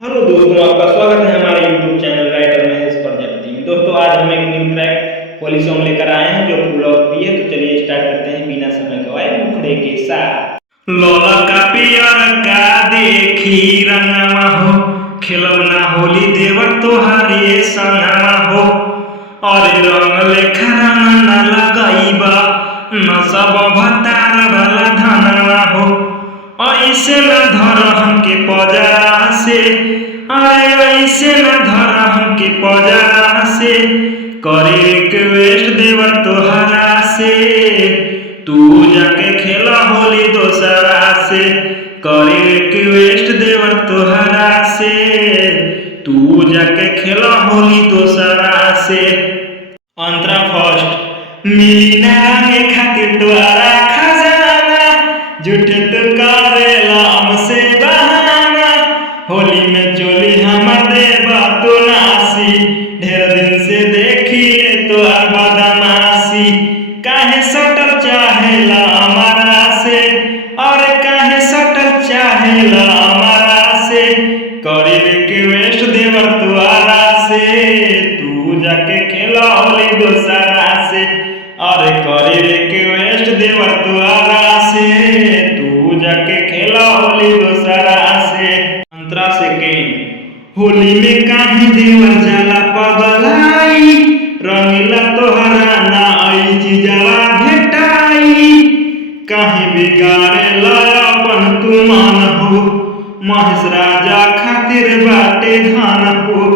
Hello दोस्तों, आपका स्वागत है हमारे YouTube channel writer Mahesh Prajapati में। दोस्तों, आज हम एक न्यू ट्रैक होली सॉन्ग लेकर आए हैं जो फुल ऑफ भी है। तो चलिए स्टार्ट करते हैं बिना समय गवाए मुखड़े के साथ। लोला का पियर का देखी रंगवा हो, खिलौना होली देवर तोहारे संगवा हो। और रंग लेखा रंग न लगाईबा न सब भतार वाला धनवा हो। ऐसे न धर हमके पजरा से, अरे ऐसे न धर हमके पजरा से। करे रिक्वेस्ट देवर तोहरा से, तू जाके खेला होली दोसरा से। करे रिक्वेस्ट देवर तोहरा से, तू जाके खेला होली दोसरा से। अंतरा फर्स्ट मिली ना के खातिर तोहरा खजाना, झूठे तो करेला हमसे बहाना। होली में चोली हमर देबा तो नासी, ढेर दिन से देखी तोहर बदमाशी। काहे सटल चाहेला हमारा से, और काहे सटल चाहेला हमारा से। करी रिक्वेस्ट देवर तोहरा से, तू जाके खेला होली दोसरा से। अरे करी रिक्वेस्ट देवर तोहरा से, तू जाके खेला होली दोसरा से। अंतरा सेकेंड होली में काहे देवर जाला पगलाई, रंगीला तोहरा ना आई चीजवा भेटाई। काहे बिगाड़े अपन तू मन हो, महेश राजा खातिर बाटे धन हो।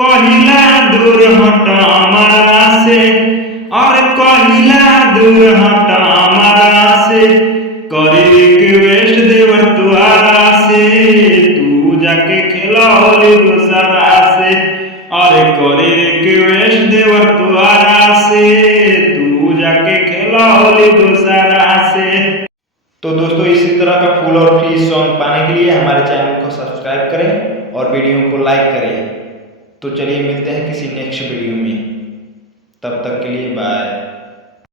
कहिला दूर हट हमारा से, और कहिला दूर हट हमारा से। करी रिक्वेस्ट देवर तोहरा से, तू जाके खेला होली दोसरा से। अरे करी रिक्वेस्ट देवर तोहरा से, तू जाके खेला होली दोसरा से। तो दोस्तों, इसी तरह का फुल और फ्री सॉन्ग पाने के लिए हमारे चैनल को सब्सक्राइब करें और वीडियो को लाइक करें। तो चलिए मिलते हैं किसी नेक्स्ट वीडियो में, तब तक के लिए बाय।